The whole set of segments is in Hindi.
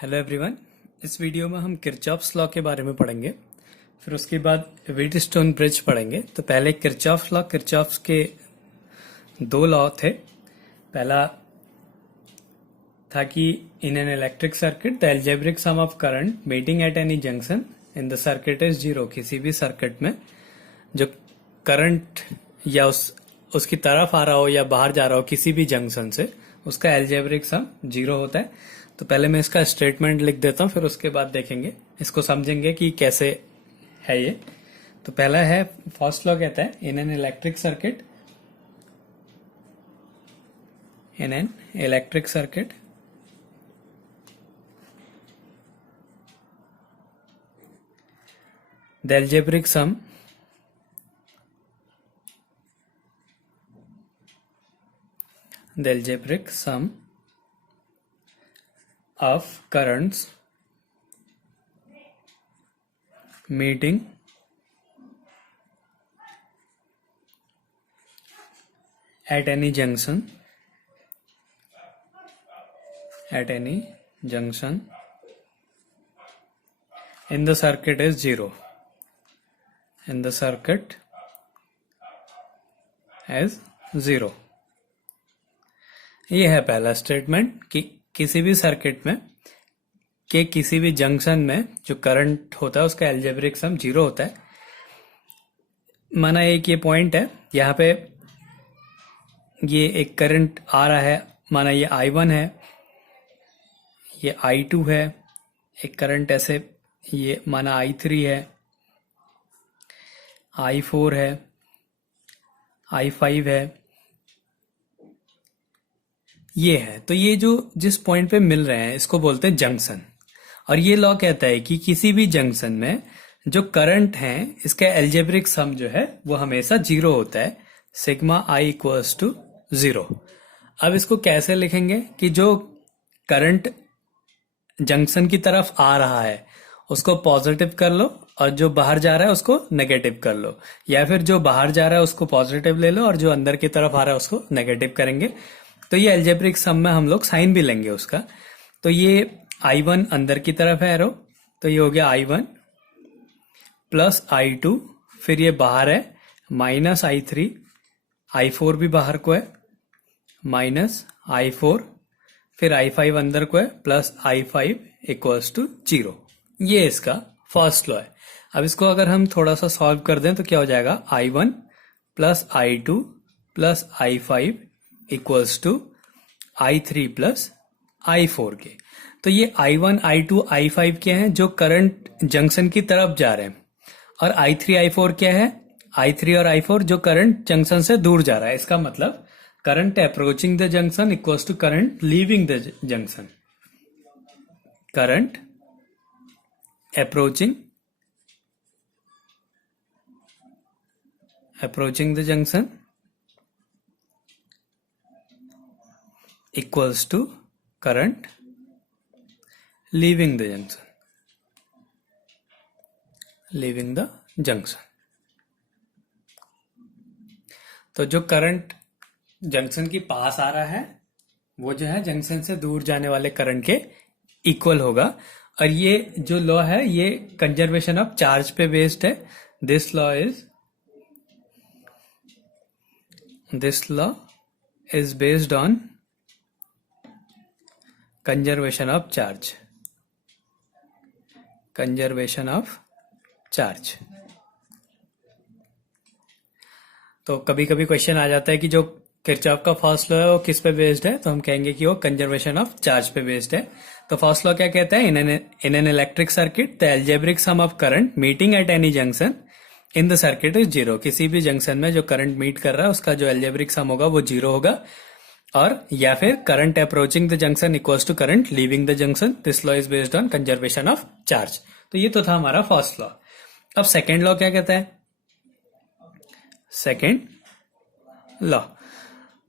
Hello everyone. इस वीडियो में हम किरचॉफ्स लॉ के बारे में पढ़ेंगे। फिर उसके बाद व्हीटस्टोन ब्रिज पढ़ेंगे। तो पहले किरचॉफ्स लॉ, किरचॉफ्स के दो लॉ थे। पहला था कि इन an electric circuit the algebraic sum of current meeting at any junction in the circuit is zero. किसी भी सर्किट में जो करंट या उसकी तरफ आ रहा हो या बाहर जा रहा हो किसी भी जंक्शन से, उसका एल्जेब्रिक सम जीरो होता है। तो पहले मैं इसका स्टेटमेंट लिख देता हूं, फिर उसके बाद देखेंगे, इसको समझेंगे कि कैसे है ये। तो पहला है, फर्स्ट लॉ कहता है इन an electric circuit, the algebraic sum of currents meeting at any junction in the circuit is zero. ये है पहला स्टेटमेंट कि किसी भी सर्किट में के किसी भी जंक्शन में जो करंट होता है उसका एल्जेब्रिक सम जीरो होता है। माना एक ये पॉइंट है, यहाँ पे ये एक करंट आ रहा है, माना ये I1 है, ये I2 है, एक करंट ऐसे ये माना I3 है, I4 है, I5 है, ये है। तो ये जो जिस पॉइंट पे मिल रहे हैं इसको बोलते हैं जंक्शन। और ये लॉ कहता है कि किसी भी जंक्शन में जो करंट है इसका एल्जेब्रिक सम जो है वो हमेशा जीरो होता है, sigma I equals to zero. अब इसको कैसे लिखेंगे कि जो करंट जंक्शन की तरफ आ रहा है उसको पॉजिटिव कर लो और जो बाहर जा रहा है उसको नेगेटिव कर लो, या फिर जो बाहर जा रहा है उसको पॉजिटिव ले लो और जो अंदर की तरफ आ रहा है उसको नेगेटिव करेंगे। तो ये एल्जेब्रिक सम में हम लोग साइन भी लेंगे उसका। तो ये I1 अंदर की तरफ है एरो, तो ये हो गया I1 प्लस I2, फिर ये बाहर है माइनस I3, I4 भी बाहर को है माइनस I4, फिर I5 अंदर को है plus I5 equals to zero. ये इसका फर्स्ट लॉ है। अब इसको अगर हम थोड़ा सा सॉल्व कर दें तो क्या हो जाएगा, I1 plus I2 plus I5 equals to I3 plus I4 के। तो ये I1, I2, I5 क्या है, जो करंट जंक्शन की तरफ जा रहे हैं, और I3, I4 क्या है, I3 और I4 जो करंट जंक्शन से दूर जा रहा है। इसका मतलब current approaching the junction equals to current leaving the junction. Current approaching the junction equals to current leaving the junction। तो जो करंट जंक्शन के पास आ रहा है वो जो है जंक्शन से दूर जाने वाले करंट के इक्वल होगा। और ये जो लॉ है ये कंजर्वेशन ऑफ चार्ज पे बेस्ड है। This law is based on conservation of charge. तो कभी कभी क्वेश्चन आ जाता है कि जो किरचॉफ का फर्स्ट लॉ है वो किस पे बेस्ड है, तो हम कहेंगे कि वो कंजर्वेशन ऑफ चार्ज पे बेस्ड है। तो फर्स्ट लॉ क्या कहता है, इन an electric circuit the algebraic sum of current meeting at any junction in the circuit is zero. किसी भी जंक्शन में जो करंट मीट कर रहा है उसका जो एल्जेब्रिक सम होगा वो जीरो होगा। और या फिर current approaching the junction equals to current leaving the junction. This law is based on conservation of charge. तो ये तो था हमारा फर्स्ट लॉ। अब सेकेंड लॉ क्या कहता है, सेकेंड लॉ,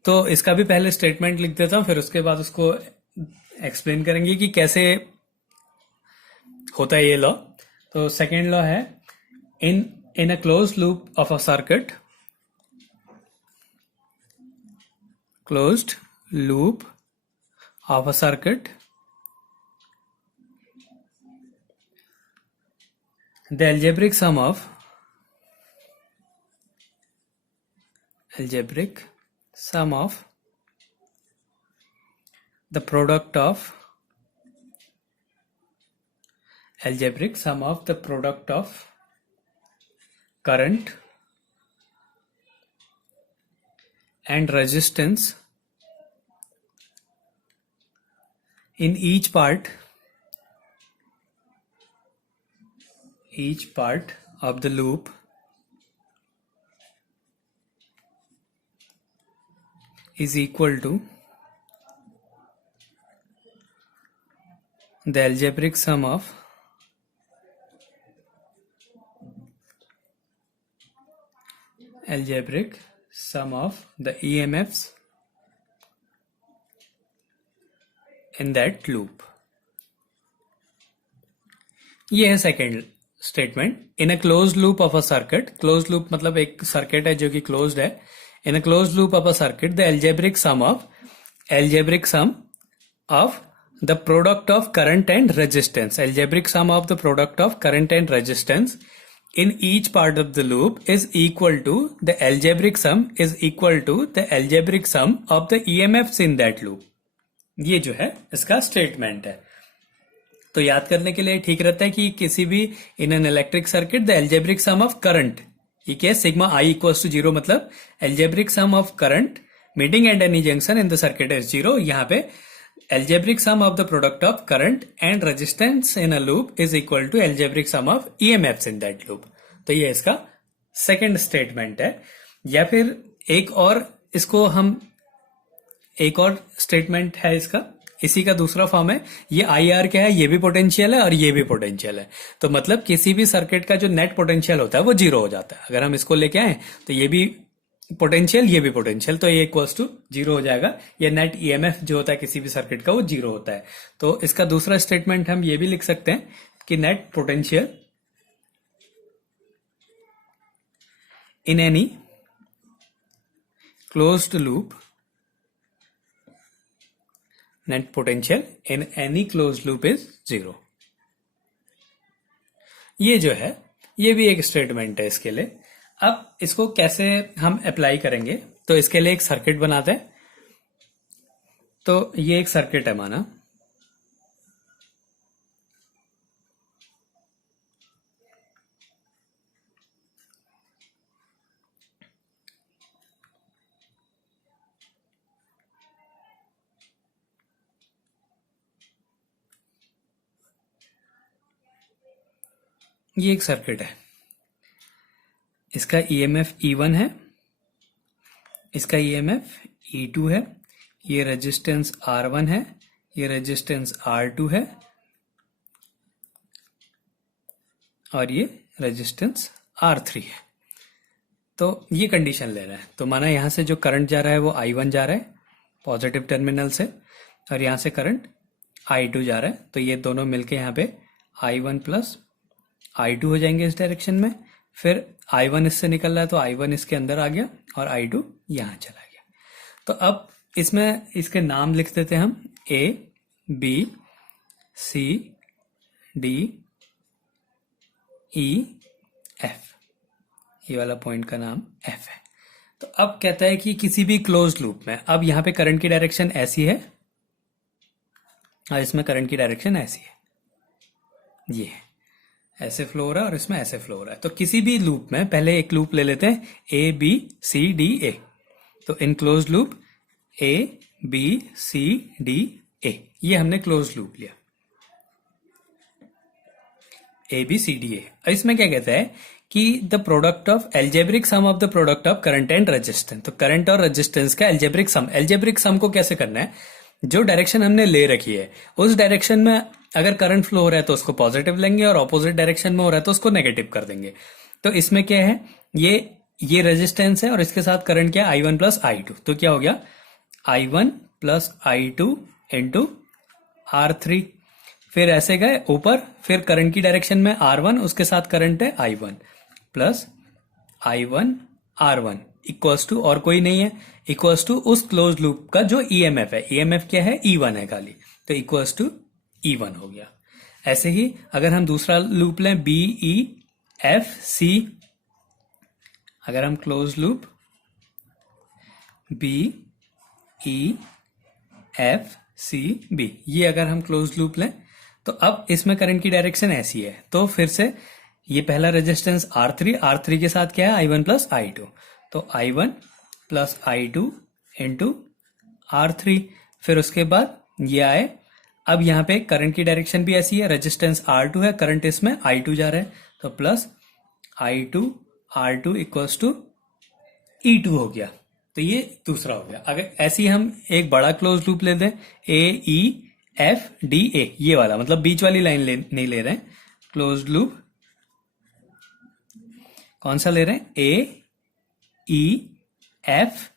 तो इसका भी पहले स्टेटमेंट लिख देता हूं, फिर उसके बाद उसको एक्सप्लेन करेंगे कि कैसे होता है ये लॉ। तो सेकेंड लॉ है in a close loop of a circuit, closed loop of a circuit the algebraic sum of the product of current and resistance in each part of the loop is equal to the algebraic sum of the EMFs in that loop. ये है second statement. In a close loop of a circuit, close loop मतलब एक सर्किट है जो कि क्लोज्ड है. In a close loop of a circuit the algebraic sum of the product of current and resistance, algebraic sum of the product of current and resistance in each part of the loop is equal to the algebraic sum of the EMFs in that loop. ये जो है इसका स्टेटमेंट है. तो याद करने के लिए ठीक रहता है कि किसी भी in an electric circuit the algebraic sum of current, ये क्या है, सिग्मा आई इक्वल्स टू 0, मतलब algebraic sum of current meeting at any junction in the circuit is 0. यहाँ पे algebraic sum of the product of current and resistance in a loop is equal to algebraic sum of EMFs in that loop. तो ये इसका सेकेंड स्टेटमेंट है. या फिर एक और स्टेटमेंट है इसका, इसी का दूसरा फॉर्म है. ये आई आर क्या है, ये भी पोटेंशियल है और ये भी पोटेंशियल है. तो मतलब किसी भी सर्किट का जो नेट पोटेंशियल होता है वो 0 हो जाता है. अगर हम इसको लेके आए तो ये भी पोटेंशियल, ये भी पोटेंशियल, तो ये इक्वल्स टू 0 हो जाएगा. ये नेट ईएमएफ जो होता है किसी भी सर्किट का वो 0 होता है. तो इसका दूसरा स्टेटमेंट हम ये भी लिख सकते हैं कि net potential in any closed loop, net potential in any closed loop is 0. ये जो है ये भी एक स्टेटमेंट है इसके लिए. अब इसको कैसे हम अप्लाई करेंगे, तो इसके लिए एक सर्किट बनाते हैं. तो ये एक सर्किट है माना, ये एक सर्किट है. इसका ईएमएफ E1 है, इसका ईएमएफ E2 है, ये रेजिस्टेंस R1 है, ये रेजिस्टेंस R2 है और ये रेजिस्टेंस R3 है. तो ये कंडीशन ले रहा है. तो माना यहां से जो करंट जा रहा है वो I1 जा रहा है पॉजिटिव टर्मिनल से, और यहां से करंट I2 जा रहा है. तो ये दोनों मिलके यहाँ पे I1 प्लस I2 हो जाएंगे इस डायरेक्शन में. फिर I1 इससे निकल रहा है तो I1 इसके अंदर आ गया और I2 यहां चला गया. तो अब इसमें इसके नाम लिख देते हैं हम, A B C D E F. ये वाला पॉइंट का नाम F है. तो अब कहता है कि किसी भी क्लोज लूप में, अब यहां पे करंट की डायरेक्शन ऐसी है और इसमें करंट की डायरेक्शन ऐसी है, ये है, ऐसे फ्लो हो रहा है और इसमें ऐसे फ्लो हो रहा है. तो किसी भी लूप में पहले एक लूप ले लेते हैं ए बी सी डी ए. तो in close loop A B C D A, ये हमने क्लोज लूप लिया ए बी सी डी ए. इसमें क्या कहता है कि the product of algebraic sum of the product of current and resistance. तो करंट और रेजिस्टेंस का एल्जेब्रिक सम को कैसे करना है, जो डायरेक्शन हमने ले रखी है उस डायरेक्शन में अगर करंट फ्लो हो रहा है तो उसको पॉजिटिव लेंगे और ऑपोजिट डायरेक्शन में हो रहा है तो उसको नेगेटिव कर देंगे. तो इसमें क्या है, ये रेजिस्टेंस है और इसके साथ करंट क्या है, I1 प्लस I2. तो क्या हो गया, I1 plus I2 into R3. फिर ऐसे गए ऊपर, फिर करंट की डायरेक्शन में R1, उसके साथ करंट है I1 plus I1 R1 equals to, और कोई नहीं है, इक्वल्स टू उस क्लोज लूप का जो ईएमएफ है. ईएमएफ क्या है, E1 है खाली, तो इक्वल्स टू E1 हो गया. ऐसे ही अगर हम दूसरा लूप लें BE एफ सी, अगर हम close loop B E F C B, ये अगर हम क्लोज लूप लें तो अब इसमें करंट की डायरेक्शन ऐसी है। तो फिर से ये पहला रेजिस्टेंस R3 के साथ क्या है, I1 प्लस I2, तो I1 plus I2 into R3। फिर उसके बाद ये आए, अब यहाँ पे करंट की डायरेक्शन भी ऐसी है, रेजिस्टेंस R2 है, करंट इसमें I2 जा रहा है, तो plus I2 R2 equals to E2 हो गया। तो ये दूसरा हो गया। अगर ऐसे ही हम एक बड़ा क्लोज लूप लेते हैं, AEFDA, ये वाला, मतलब बीच वाली लाइन नहीं ले रहे हैं, क्लोज लूप कौन सा ले रहे हैं, AEFDA,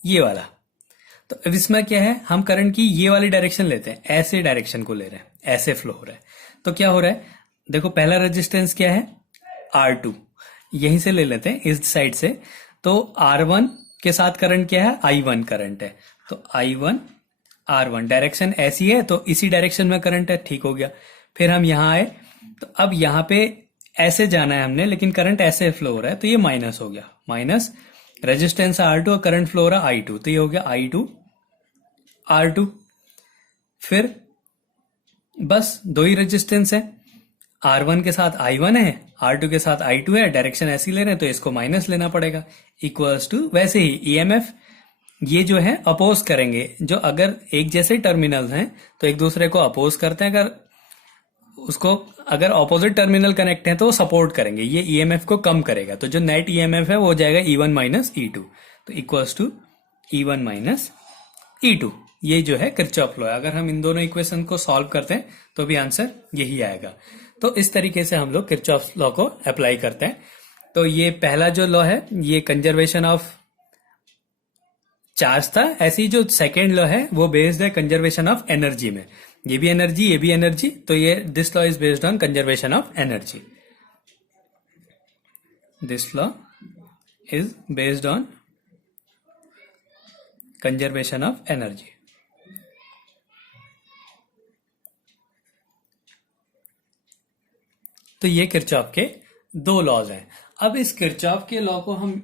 ये वाला। तो अब इसमें क्या है, हम करंट की ये वाली डायरेक्शन लेते हैं, ऐसे डायरेक्शन को ले रहे हैं, ऐसे फ्लो हो रहा है। तो क्या हो रहा है, देखो पहला रेजिस्टेंस क्या है, R2, यहीं से ले लेते हैं इस साइड से। तो R1 के साथ करंट क्या है, I1 करंट है, तो I1 R1, डायरेक्शन ऐसी है तो इसी डायरेक्शन में करंट है, ठीक हो गया। फिर हम यहां आए, तो अब यहां पे ऐसे जाना है हमने, लेकिन करंट ऐसे फ्लो हो रहा है, तो ये माइनस हो गया, माइनस रेजिस्टेंस R2 और करंट फ्लो हो रहा है I2, तो ये हो गया I2 R2। फिर बस दो ही रेजिस्टेंस है, R1 के साथ I1 है, R2 के साथ I2 है, डायरेक्शन ऐसी ले रहे हैं तो इसको माइनस लेना पड़ेगा, इक्वल्स टू वैसे ही EMF, ये जो है अपोज करेंगे, जो अगर एक जैसे टर्मिनल हैं तो एक दूसरे को अपोज करते हैं, अगर उसको अगर ऑपोजिट टर्मिनल कनेक्ट है तो वो सपोर्ट करेंगे, ये EMF को कम करेगा, तो जो नेट EMF है वो हो जाएगा E1 माइनस E2, तो equals to E1 minus E2। ये जो है किरचॉफ लॉ है। अगर हम इन दोनों इक्वेशन को सॉल्व करते हैं तो भी आंसर यही आएगा। तो इस तरीके से हम लोग किरचॉफ लॉ को अप्लाई करते हैं। तो ये पहला जो लॉ है ये कंजर्वेशन ऑफ चार्ज था, ऐसी जो सेकेंड लॉ है वो बेस्ड है कंजर्वेशन ऑफ एनर्जी में, ये भी एनर्जी ये भी एनर्जी, तो ये this law is based on conservation of energy, this law is based on conservation of energy. तो ये किरचॉफ के दो लॉज हैं। अब इस किरचॉफ के लॉ को हम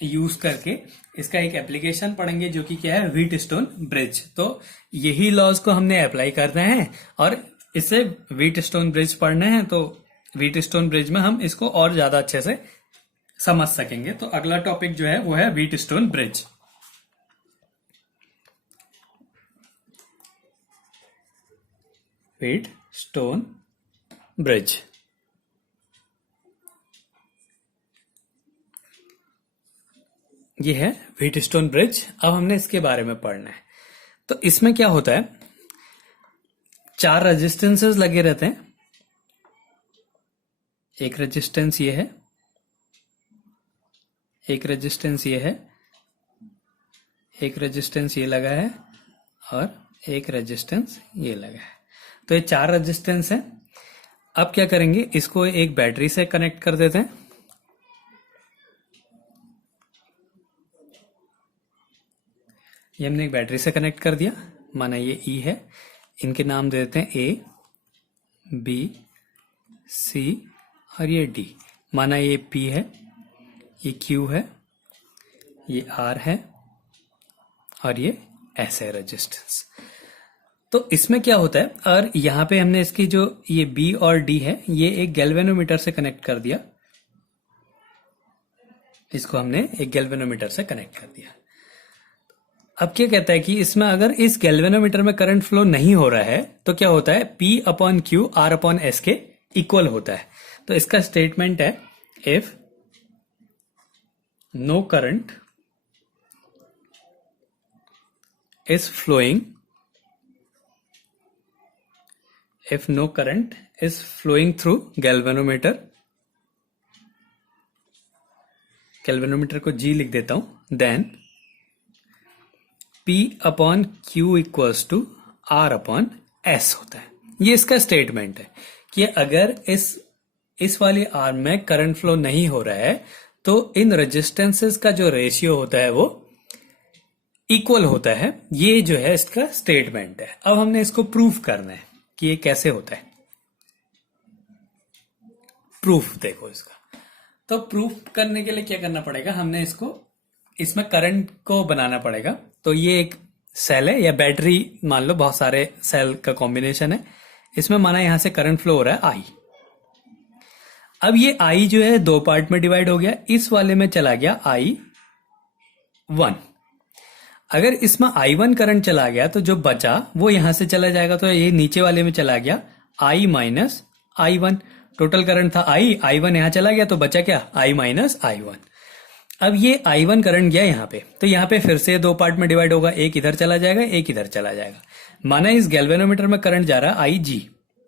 यूज करके इसका एक एप्लीकेशन पढ़ेंगे जो कि क्या है, व्हीटस्टोन ब्रिज। तो यही लॉज को हमने अप्लाई करना है और इससे व्हीटस्टोन ब्रिज पढ़ना है, तो व्हीटस्टोन ब्रिज में हम इसको और ज्यादा अच्छे से समझ सकेंगे। तो अगला टॉपिक जो है वो है व्हीटस्टोन ब्रिज। व्हीटस्टोन ब्रिज, ये है व्हीटस्टोन ब्रिज। अब हमने इसके बारे में पढ़ना है। तो इसमें क्या होता है, चार रेजिस्टेंसेस लगे रहते हैं, एक रेजिस्टेंस ये है, एक रेजिस्टेंस ये है, एक रेजिस्टेंस ये लगा है और एक रेजिस्टेंस ये लगा है। तो ये चार रेजिस्टेंस है। अब क्या करेंगे, इसको एक बैटरी से कनेक्ट कर देते हैं। ये हमने एक बैटरी से कनेक्ट कर दिया, माना ये E है, इनके नाम दे देते हैं A B C और ये D, माना ये P है, ये Q है, ये R है और ये S है रेजिस्टेंस। तो इसमें क्या होता है, और यहां पे हमने इसकी जो ये B और D है ये एक गैल्वेनोमीटर से कनेक्ट कर दिया, इसको हमने एक गैल्वेनोमीटर से कनेक्ट कर दिया। अब क्या कहता है कि इसमें अगर इस गैल्वेनोमीटर में करंट फ्लो नहीं हो रहा है तो क्या होता है, P upon Q R upon S के इक्वल होता है। तो इसका स्टेटमेंट है, if no current is flowing, if no current is flowing through galvanometer, galvanometer को G लिख देता हूं, then P upon Q equals to R upon S होता है। ये इसका स्टेटमेंट है कि अगर इस वाली आर्म में करंट फ्लो नहीं हो रहा है तो इन रेजिस्टेंसेस का जो रेशियो होता है वो इक्वल होता है। ये जो है इसका स्टेटमेंट है। अब हमने इसको प्रूफ करना है कि ये कैसे होता है। प्रूफ देखो इसका। तो प्रूफ करने के लिए क्या करना पड़ेगा, हमने इसमें करंट को बनाना पड़ेगा। तो ये एक सेल है या बैटरी, मान लो बहुत सारे सेल का कॉम्बिनेशन है। इसमें माना यहां से करंट फ्लो हो रहा है आई। अब ये आई जो है दो पार्ट में डिवाइड हो गया, इस वाले में चला गया I1। अगर इसमें I1 करंट चला गया तो जो बचा वो यहां से चला जाएगा, तो ये नीचे वाले में चला गया I minus I1। Total current था I1 यहां चला गया तो बचा क्या, I माइनस I1। अब ये I1 करंट गया यहाँ पे, तो यहाँ पे फिर से दो पार्ट में डिवाइड होगा, एक इधर चला जाएगा एक इधर चला जाएगा। माना इस गैल्वेनोमीटर में करंट जा रहा है IG,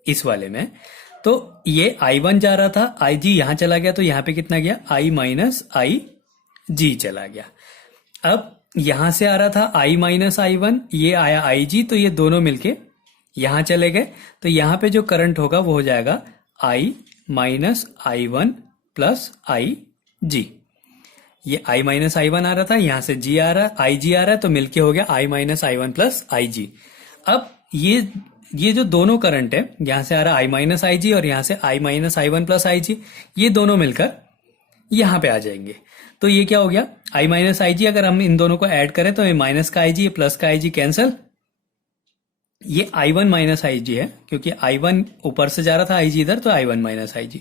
इस वाले में, तो ये I1 जा रहा था, IG यहां चला गया तो यहाँ पे कितना गया, I माइनस IG चला गया। अब यहां से आ रहा था I माइनस I1, ये आया IG, तो ये दोनों मिलके यहां चले गए, तो यहां पे जो करंट होगा वो हो जाएगा I minus I1 plus IG। ये I माइनस I1 आ रहा था, यहां से G आ रहा है, IG आ रहा है, तो मिलके हो गया I minus I1 plus IG। अब ये जो दोनों करंट है, यहां से आ रहा है I माइनस IG और यहां से I minus I1 plus IG, ये दोनों मिलकर यहां पे आ जाएंगे। तो ये क्या हो गया, I माइनस IG, अगर हम इन दोनों को ऐड करें तो ये माइनस का IG, ये प्लस का IG कैंसल, ये I1 माइनस IG है, क्योंकि I1 ऊपर से जा रहा था, IG इधर, तो I1 माइनस IG।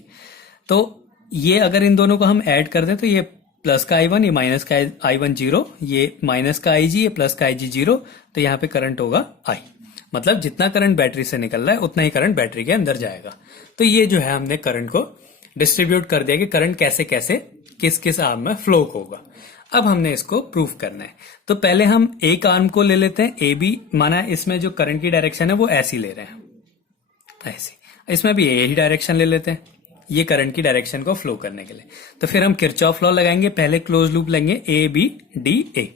तो ये अगर इन दोनों को हम ऐड कर दें तो ये प्लस का I1, ये माइनस का I1 जीरो, ये माइनस का IG, ये प्लस का IG जीरो, तो यहाँ पे करंट होगा I। मतलब जितना करंट बैटरी से निकल रहा है उतना ही करंट बैटरी के अंदर जाएगा। तो ये जो है हमने करंट को डिस्ट्रीब्यूट कर दिया कि करंट कैसे कैसे किस किस आर्म में फ्लो होगा। अब हमने इसको प्रूफ करना है। तो पहले हम एक आर्म को ले लेते हैं AB, माना इसमें जो करंट की डायरेक्शन है वो ऐसी ले रहे हैं, ऐसी। इसमें भी यही डायरेक्शन ले लेते हैं, ये करंट की डायरेक्शन को फ्लो करने के लिए। तो फिर हम किरचॉफ लॉ लगाएंगे, पहले क्लोज लूप लेंगे ABDA,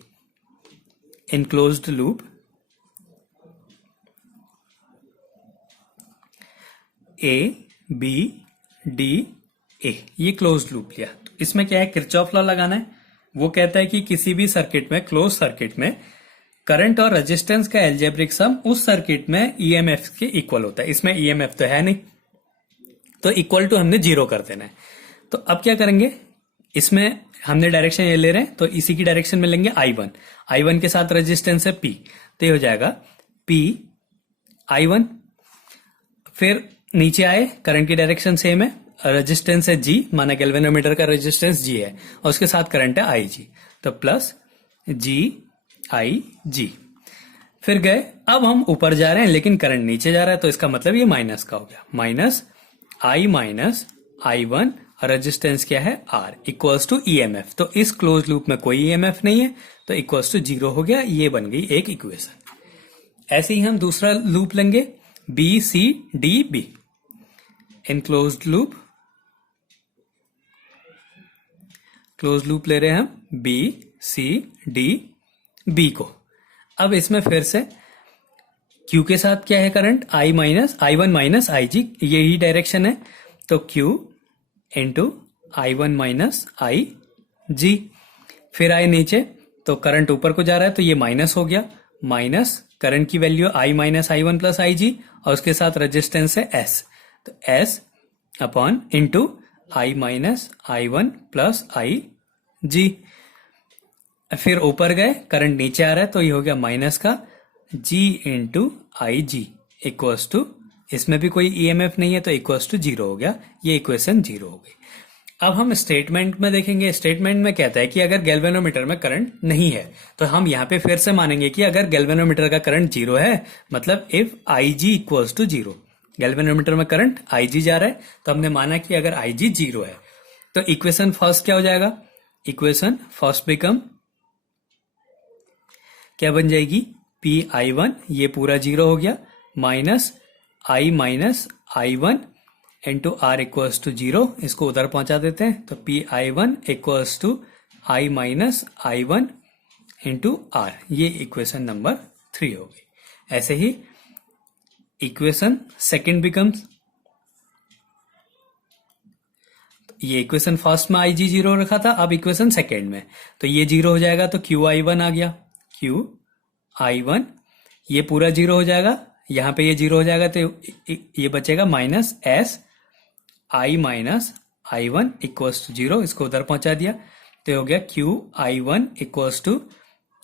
इनक्लोज्ड लूप ABDA, ये क्लोज लूप लिया। तो इसमें क्या है, किरचॉफ लॉ लगाना है। वो कहता है कि किसी भी सर्किट में, क्लोज सर्किट में, करंट और रेजिस्टेंस का एल्जेब्रिक सम उस सर्किट में EMF के इक्वल होता है। इसमें EMF तो है नहीं, तो इक्वल टू हमने जीरो कर देना है। तो अब क्या करेंगे, इसमें हमने डायरेक्शन ये ले रहे हैं, तो इसी की डायरेक्शन में लेंगे I1 के साथ रेजिस्टेंस है P, तो ये हो जाएगा PI1। फिर नीचे आए, करंट की डायरेक्शन सेम है, रेजिस्टेंस है G, माना गैल्वेनोमीटर का रेजिस्टेंस G है, और उसके साथ करंट है IG, तो प्लस GIG। फिर गए, अब हम ऊपर जा रहे हैं लेकिन करंट नीचे जा रहा है, तो इसका मतलब ये माइनस का हो गया, माइनस I माइनस I1, और रेजिस्टेंस क्या है R, इक्वल्स टू EMF। तो इस क्लोज लूप में कोई EMF नहीं है, तो इक्वल्स टू जीरो हो गया। ये बन गई एक इक्वेशन। ऐसे ही हम दूसरा लूप लेंगे BCDB, enclosed loop, close loop ले रहे हैं हम BCDB को। अब इसमें फिर से Q के साथ क्या है करंट, I1 माइनस IG, यही डायरेक्शन है, तो Q into I1 minus IG। फिर आए नीचे, तो करंट ऊपर को जा रहा है, तो ये माइनस हो गया, माइनस करंट की value I minus I1 plus IG, और उसके साथ रेजिस्टेंस है S, तो S upon into I minus I1 plus IG। फिर ऊपर गए, करंट नीचे आ रहा है, तो ये हो गया माइनस का G into IG, equals to, इसमें भी कोई EMF नहीं है, तो इक्वल्स टू जीरो हो गया। ये इक्वेशन जीरो हो गई। अब हम स्टेटमेंट में देखेंगे। स्टेटमेंट में कहता है कि अगर गैल्वेनोमीटर में करंट नहीं है, तो हम यहाँ पे फिर से मानेंगे कि अगर गैल्वेनोमीटर का करंट जीरो है, मतलब if IG equals to zero, galvanometer में करंट IG जा रहा है, तो हमने माना कि अगर IG जीरो है, तो इक्वेशन फर्स्ट क्या हो जाएगा, इक्वेशन फर्स्ट बिकम क्या बन जाएगी, PI1, ये पूरा जीरो हो गया, minus I minus I1 into R equals to zero, इसको उधर पहुंचा देते हैं, तो PI1 equals to I minus I1 into R, ये इक्वेशन नंबर 3 हो गई। ऐसे ही इक्वेशन सेकंड बिकम्स, ये इक्वेशन फर्स्ट में IG जीरो रखा था, अब इक्वेशन सेकंड में, तो ये जीरो हो जाएगा, तो QI1 आ गया, QI1, ये पूरा जीरो हो जाएगा, यहां पे ये जीरो हो जाएगा, तो ये बचेगा minus S I minus I1 equals to 0, इसको उधर पहुंचा दिया तो ये हो गया QI1 equals to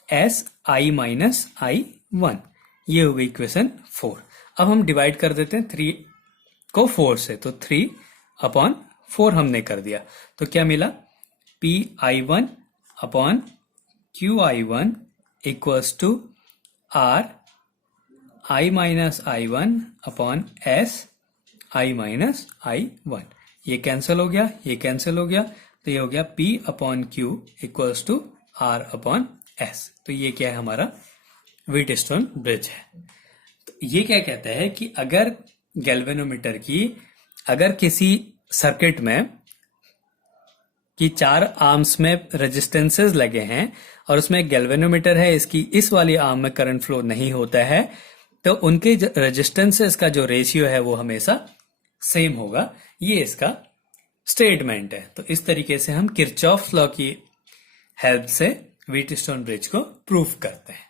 SI minus I1। ये हो गई इक्वेशन 4। अब हम डिवाइड कर देते हैं 3 को 4 से, तो 3/4 हमने कर दिया, तो क्या मिला PI1 upon QI1 equals to RI minus I1 upon SI minus I1। ये कैंसिल हो गया, ये कैंसिल हो गया, तो ये हो गया P upon Q equals to R upon S। तो ये क्या है, हमारा व्हीटस्टोन ब्रिज है। तो ये क्या कहता है कि अगर गैल्वेनोमीटर की अगर किसी सर्किट में कि 4 आर्म्स में रेजिस्टेंसेस लगे हैं और उसमें एक गैल्वेनोमीटर है, इसकी इस वाली आर्म में करंट फ्लो नहीं होता है, तो उनके रेजिस्टेंसेस का जो रेशियो है वो हमेशा सेम होगा। ये इसका स्टेटमेंट है। तो इस तरीके से हम किरचॉफ लॉ की हेल्प से व्हीटस्टोन ब्रिज को प्रूफ करते हैं।